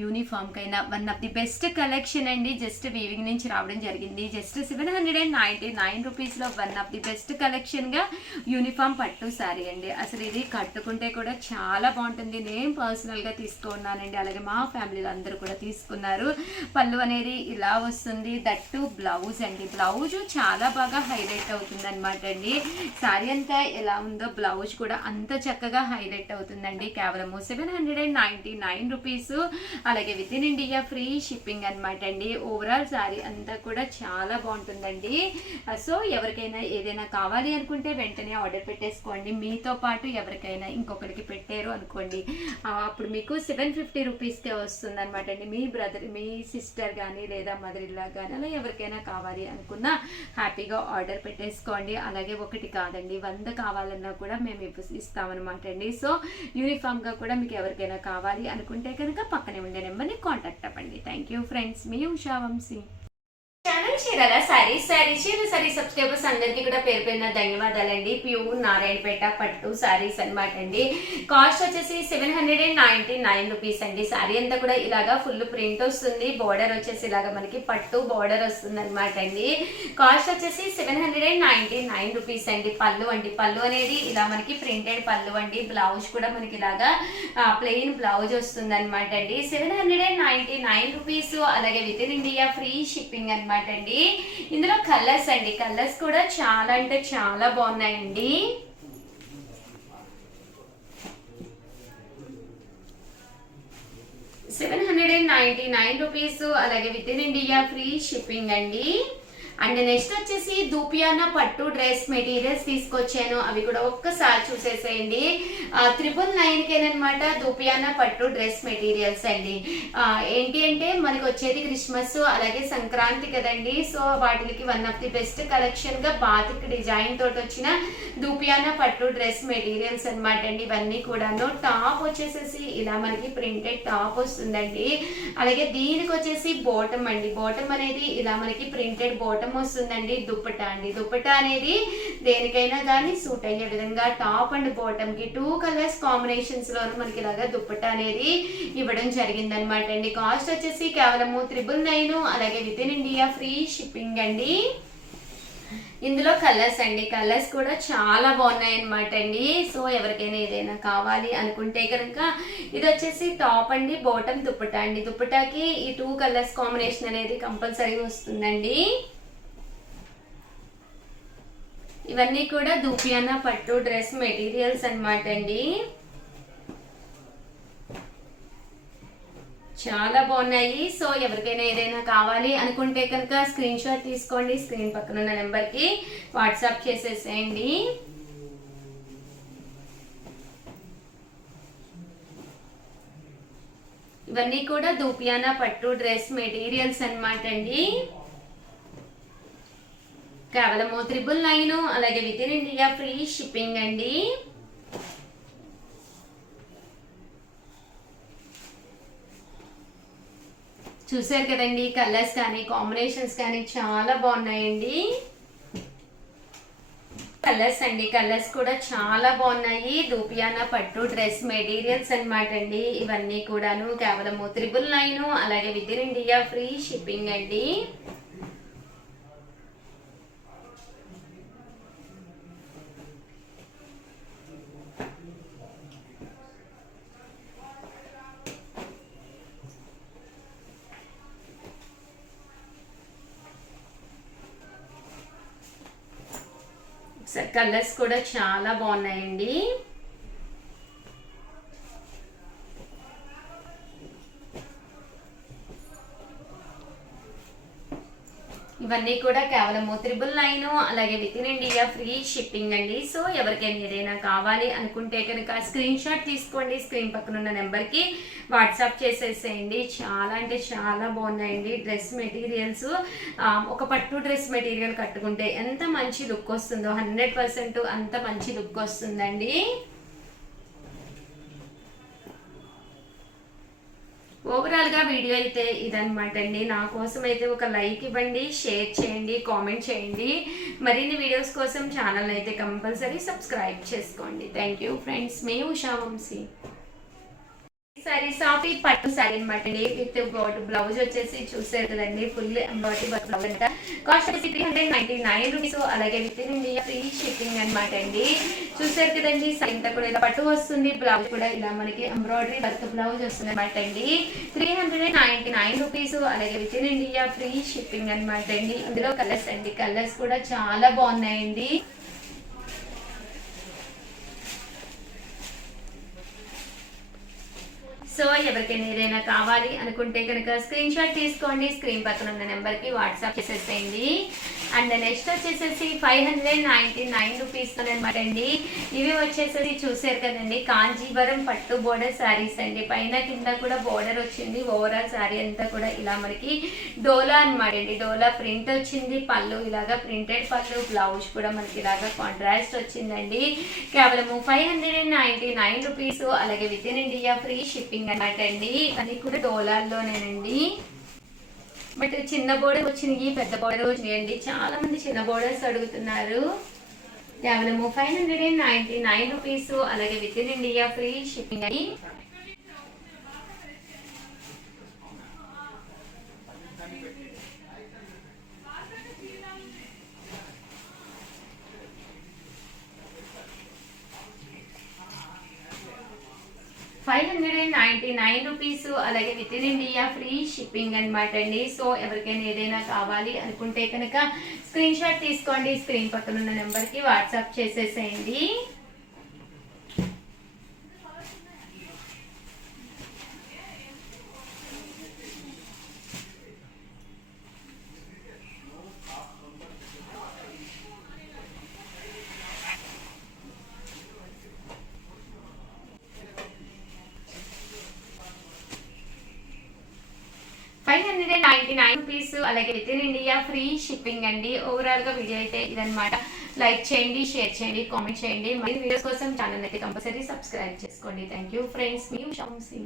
Uniform కైనా one of the best collection అండి. Just weaving నుంచి రావడం జరిగింది. జస్ట్ 799 రూపీస్లో వన్ ఆఫ్ ది బెస్ట్ కలెక్షన్గా యూనిఫామ్ పట్టు సారీ అండి. అసలు ఇది కట్టుకుంటే కూడా చాలా బాగుంటుంది. నేను పర్సనల్గా తీసుకున్నానండి, అలాగే మా ఫ్యామిలీలో అందరూ కూడా తీసుకున్నారు. పళ్ళు అనేది ఇలా వస్తుంది, దట్టు బ్లౌజ్ అండి. బ్లౌజ్ చాలా బాగా హైలైట్ అవుతుంది అనమాట అండి. సారీ అంతా ఎలా ఉందో బ్లౌజ్ కూడా అంత చక్కగా హైలైట్ అవుతుందండి. కేవలము 799 రూపీస్, అలాగే with in India free shipping అనమాట అండి. ఓవరాల్ శారీ అంతా కూడా చాలా బాగుంటుందండి. సో ఎవరికైనా ఏదైనా కావాలి అనుకుంటే వెంటనే ఆర్డర్ పెట్టేసుకోండి. మీతో పాటు ఎవరికైనా ఇంకొకరికి పెట్టారు అనుకోండి, అప్పుడు మీకు 750 రూపీస్కే వస్తుంది అనమాట అండి. మీ బ్రదర్, మీ సిస్టర్ కానీ లేదా మదర్ ఇల్లా కానీ అలా ఎవరికైనా కావాలి అనుకున్నా హ్యాపీగా ఆర్డర్ పెట్టేసుకోండి. అలాగే ఒకటి కాదండి, 100 కావాలన్నా కూడా మేము ఇస్తామన్నమాట అండి. సో యూనిఫామ్గా కూడా మీకు ఎవరికైనా కావాలి అనుకుంటే కనుక పక్కనే ఉండే నెంబర్ని కాంటాక్ట్ అవ్వండి. థ్యాంక్ యూ ఫ్రెండ్స్, మీ ఉషా వంశీ. ఛానల్ చీరల సారీ సబ్స్క్రైబర్స్ అందరికీ కూడా పేరు పేరున ధన్యవాదాలండి. ప్యూర్ నారాయణపేట పట్టు సారీస్ అనమాట అండి. కాస్ట్ వచ్చేసి 799 రూపీస్ అండి. సారీ అంతా కూడా ఇలాగా ఫుల్ ప్రింట్ వస్తుంది. బోర్డర్ వచ్చేసి ఇలాగా మనకి పట్టు బోర్డర్ వస్తుంది అనమాట అండి. కాస్ట్ వచ్చేసి 799 రూపీస్ అండి. పళ్ళు అండి, పళ్ళు అనేది ఇలా మనకి ప్రింటెడ్ పళ్ళు అండి. బ్లౌజ్ కూడా మనకి ఇలాగా ప్లెయిన్ బ్లౌజ్ వస్తుంది అనమాట అండి. 799 రూపీస్, అలాగే with in India free shipping అనమాట అండి. ఇందులో కలర్స్ అండి, కలర్స్ కూడా చాలా అంటే చాలా బాగున్నాయండి. ₹799, అలాగే with in India free shipping అండి. అండ్ నెక్స్ట్ వచ్చేసి దూపియానా పట్టు డ్రెస్ మెటీరియల్స్ తీసుకొచ్చాను. అవి కూడా ఒక్కసారి చూసేసేయండి. 999 దూపియానా పట్టు డ్రెస్ మెటీరియల్స్ అండి. ఏంటి అంటే మనకి వచ్చేది క్రిస్మస్ అలాగే సంక్రాంతి కదండి. సో వాటికి one of the best collection గా బాతిక్ డిజైన్ తోటి వచ్చిన దూపియానా పట్టు డ్రెస్ మెటీరియల్స్ అనమాట అండి. ఇవన్నీ కూడాను టాప్ వచ్చేసేసి ఇలా మనకి ప్రింటెడ్ టాప్ వస్తుందండి. అలాగే దీనికి వచ్చేసి బాటమ్ అండి. బాటమ్ అనేది ఇలా మనకి ప్రింటెడ్ బాటమ్ వస్తుందండి. దుప్పటా అండి, దుప్పటా అనేది దేనికైనా కానీ సూట్ అయ్యే విధంగా టాప్ అండ్ బాటమ్ కి 2 కలర్స్ కాంబినేషన్స్ లోను మనకి ఇలాగా దుప్పటా అనేది ఇవ్వడం జరిగింది అనమాట అండి. కాస్ట్ వచ్చేసి కేవలము 999, అలాగే with in India free shipping అండి. ఇందులో కలర్స్ అండి, కలర్స్ కూడా చాలా బాగున్నాయి అనమాట అండి. సో ఎవరికైనా ఏదైనా కావాలి అనుకుంటే కనుక ఇది వచ్చేసి టాప్ అండి, బాటమ్ దుప్పటా అండి. దుప్పటాకి ఈ 2 కలర్స్ కాంబినేషన్ అనేది కంపల్సరీ వస్తుందండి. ఇవన్నీ కూడా దూపియానా పట్టు డ్రెస్ మెటీరియల్స్ అనమాట అండి. చాలా బాగున్నాయి. సో ఎవరికైనా ఏదైనా కావాలి అనుకుంటే కనుక స్క్రీన్ షాట్ తీసుకోండి, స్క్రీన్ పక్కన ఉన్న నెంబర్కి వాట్సాప్ చేసేసేయండి. ఇవన్నీ కూడా దూపియానా పట్టు డ్రెస్ మెటీరియల్స్ అనమాట అండి. కేవలము 999, అలాగే with in India free shipping అండి. చూసారు కదండి, కలర్స్ కానీ కాంబినేషన్స్ కానీ చాలా బాగున్నాయండి. కలర్స్ అండి, కలర్స్ కూడా చాలా బాగున్నాయి. దూపియానా పట్టు డ్రెస్ మెటీరియల్స్ అనమాట అండి. ఇవన్నీ కూడాను కేవలము 999, అలాగే with in India free shipping అండి. కలర్స్ కూడా చాలా బాగున్నాయండి. ఇవన్నీ కూడా కేవలము 999, అలాగే with in India free shipping అండి. సో ఎవరికైనా ఏదైనా కావాలి అనుకుంటే కనుక స్క్రీన్ షాట్ తీసుకోండి, స్క్రీన్ పక్కన ఉన్న నెంబర్కి వాట్సాప్ చేసేసేయండి. చాలా అంటే చాలా బాగున్నాయండి డ్రెస్ మెటీరియల్స్. ఒక పట్టు డ్రెస్ మెటీరియల్ కట్టుకుంటే ఎంత మంచి లుక్ వస్తుందో 100% అంత మంచి లుక్ వస్తుందండి. ఓవరాల్ గా వీడియో అయితే ఇదన్నమాట అండి. నా కోసం అయితే ఒక లైక్ ఇవ్వండి, షేర్ చేయండి, కామెంట్ చేయండి. మరిన్ని వీడియోస్ కోసం ఛానల్ అయితే కంపల్సరీ సబ్స్క్రైబ్ చేసుకోండి. థ్యాంక్ యూ ఫ్రెండ్స్, మీ ఉషా వంశీ. సారీ సాఫీ పట్టు సారీ అనమాట అండి. విత్ బ్లౌజ్ వచ్చేసి చూసారు కదండి, ఫుల్ ఎంబ్రాయిడరీ వర్క్ బ్లౌజ్ అంట. కాస్ట్ వచ్చి 399 రూపీస్. అలాగే with in India free shipping అనమాట అండి. చూసారు కదండి, సైంతా కూడా ఇలా పట్టు వస్తుంది, బ్లౌజ్ కూడా ఇలా మనకి ఎంబ్రాయిడరీ వర్క్ బ్లౌజ్ వస్తుంది అనమాట అండి. 399 రూపీస్. అలాగే with in India free shipping అనమాట అండి. ఇందులో కలర్స్ అండి, కలర్స్ కూడా చాలా బాగున్నాయండి. సో ఎవరికైనా ఏదైనా కావాలి అనుకుంటే కనుక స్క్రీన్ షాట్ తీసుకోండి, స్క్రీన్ పక్కన ఉన్న నెంబర్కి వాట్సాప్ చేసేసేయండి. అండ్ నెక్స్ట్ వచ్చేసేసి 599 రూపీస్ అనమాట అండి. ఇవి వచ్చేసి చూసారు కదండి, కాంజీవరం పట్టు బోర్డర్ శారీస్ అండి. పైన కింద కూడా బోర్డర్ వచ్చింది. ఓవరాల్ శారీ అంతా కూడా ఇలా మనకి డోలా అనమాట అండి. డోలా ప్రింట్ వచ్చింది. పళ్ళు ఇలాగా ప్రింటెడ్ పళ్ళు, బ్లౌజ్ కూడా మనకి ఇలాగా కాంట్రాస్ట్ వచ్చిందండి. కేవలము 599 రూపీస్. అలాగే with in India free shipping అనమాట అండి. అది కూడా డోలాల్లోనేనండి. బట్ చిన్న బోర్డర్ వచ్చినాయి, పెద్ద బోర్డర్ వచ్చినాయండి. చాలా మంది చిన్న బోర్డర్స్ అడుగుతున్నారు. కేవలము 599 రూపీస్. అలాగే with in India free shipping అండి. రూపీస్. అలాగే with in India free shipping అనమాట అండి. సో ఎవరికైనా ఏదైనా కావాలి అనుకుంటే కనుక స్క్రీన్ షాట్ తీసుకోండి, స్క్రీన్ పక్కన ఉన్న నెంబర్కి వాట్సాప్ చేసేసేయండి. రూపీస్. అలాగే with in India free shipping అండి. ఓవరాల్ గా వీడియో అయితే ఇదనమాట. లైక్ చేయండి, షేర్ చేయండి, కామెంట్ చేయండి. మరి వీడియోస్ కోసం ఛానల్ అయితే కంపల్సరీ సబ్స్క్రైబ్ చేసుకోండి. థ్యాంక్ యూ ఫ్రెండ్స్, మీ ఉషా వంశీ.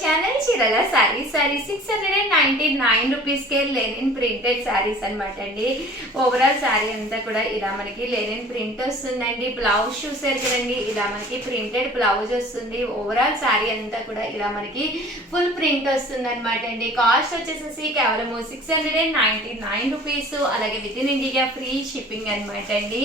ఛానల్ చీరల సారీస్ 699 రూపీస్ కే లెనిన్ ప్రింటెడ్ సారీస్ అనమాట అండి. ఓవరాల్ సారీ అంతా కూడా ఇలా మనకి లెనిన్ ప్రింట్ వస్తుందండి. బ్లౌజ్ చూసారు కదండి, ఇలా మనకి ప్రింటెడ్ బ్లౌజ్ వస్తుంది. ఓవరాల్ సారీ అంతా కూడా ఇలా మనకి ఫుల్ ప్రింట్ వస్తుంది అనమాట అండి. కాస్ట్ వచ్చేసి కేవలం 699 రూపీస్. అలాగే with in India free shipping అనమాట అండి.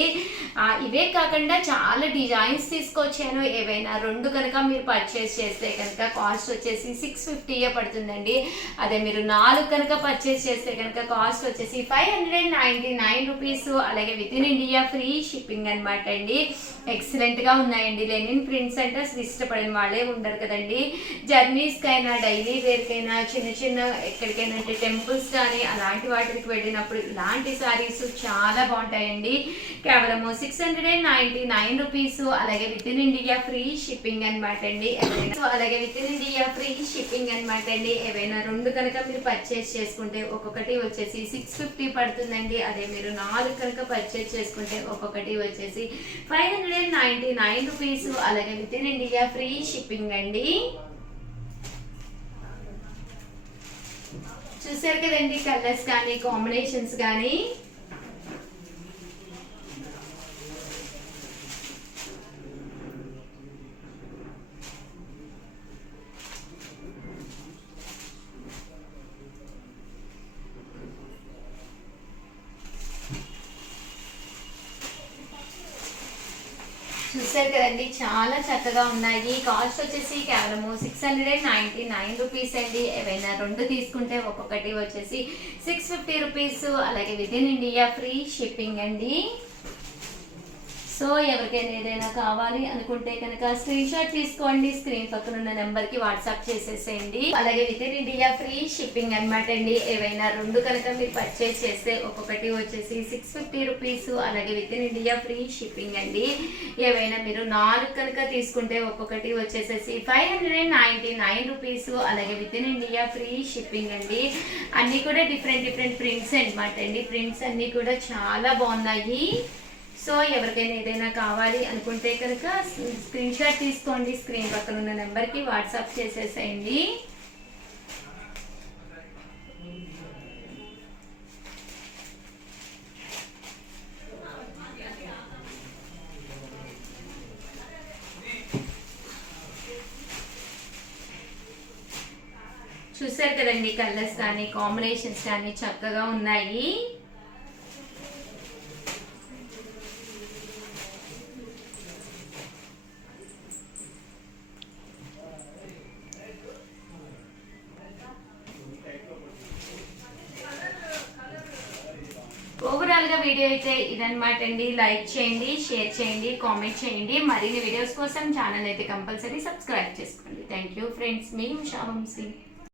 ఇవే కాకుండా చాలా డిజైన్స్ తీసుకొచ్చాను. ఏవైనా రెండు కనుక మీరు పర్చేస్ చేస్తే కనుక కాస్ట్ వచ్చేసి 650 పడుతుందండి. అదే మీరు 4 కనుక పర్చేస్ చేస్తే కనుక కాస్ట్ వచ్చేసి 599 రూపీస్. అలాగే with in India free shipping అనమాట అండి. ఎక్సలెంట్ గా ఉన్నాయండి. లెనిన్ ప్రింట్స్ అంటే అసలు ఇష్టపడిన వాళ్ళే ఉండరు కదండి. జర్నీస్ కైనా, డైలీ వేర్ కైనా, చిన్న చిన్న ఎక్కడికైనా అంటే టెంపుల్స్ కానీ అలాంటి వాటికి వెళ్ళినప్పుడు ఇలాంటి సారీస్ చాలా బాగుంటాయండి. కేవలం 699 రూపీస్. అలాగే with in India free shipping అనమాట అండి. అలాగే with in India free shipping అనమాట అండి. ఏవైనా రెండు కనుక మీరు పర్చేస్ చేసుకుంటే ఒక్కొక్కటి వచ్చేసి 650 పడుతుందండి. అదే మీరు 4 కనుక పర్చేస్ చేసుకుంటే ఒక్కొక్కటి వచ్చేసి 599 రూపీస్. అలాగే with in India free shipping అండి. చూసారు కదండి, కలర్స్ కానీ కాంబినేషన్స్ కానీ. చూసారు కదండి, చాలా చక్కగా ఉన్నాయి. కాస్ట్ వచ్చేసి కేవలం 699 రూపీస్ అండి. ఏవైనా రెండు తీసుకుంటే ఒక్కొక్కటి వచ్చేసి 650 రూపీస్. అలాగే with in India free shipping అండి. సో ఎవరికైనా ఏదైనా కావాలి అనుకుంటే కనుక స్క్రీన్ షాట్ తీసుకోండి, స్క్రీన్ పక్కన ఉన్న నెంబర్ కి వాట్సాప్ చేసేసేయండి. అలాగే with in India free shipping అనమాట అండి. ఏవైనా రెండు కనుక మీరు పర్చేస్ చేస్తే ఒక్కొక్కటి వచ్చేసి 650 రూపీస్. అలాగే with in India free shipping అండి. ఏవైనా మీరు 4 కనుక తీసుకుంటే ఒక్కొక్కటి వచ్చేసేసి 599 రూపీస్. అలాగే with in India free shipping అండి. అన్ని కూడా డిఫరెంట్ ప్రింట్స్ అనమాట అండి. ప్రింట్స్ అన్ని కూడా చాలా బాగున్నాయి. సో ఎవరికైనా ఏదైనా కావాలి అనుకుంటే కనుక స్క్రీన్ షాట్ తీసుకోండి, స్క్రీన్ పక్కన ఉన్న నెంబర్కి వాట్సాప్ చేసేసేయండి. చూసారు కదండి, కలర్స్ కానీ కాంబినేషన్స్ కానీ చక్కగా ఉన్నాయి. ఓవరాల్ గా వీడియో అయితే ఇదన్నమాట అండి. లైక్ చేయండి, షేర్ చేయండి, కామెంట్ చేయండి. మరిన్ని వీడియోస్ కోసం ఛానల్ అయితే కంపల్సరీ సబ్స్క్రైబ్ చేసుకోండి. థ్యాంక్ యూ ఫ్రెండ్స్, మీ ఉషా వంశీ.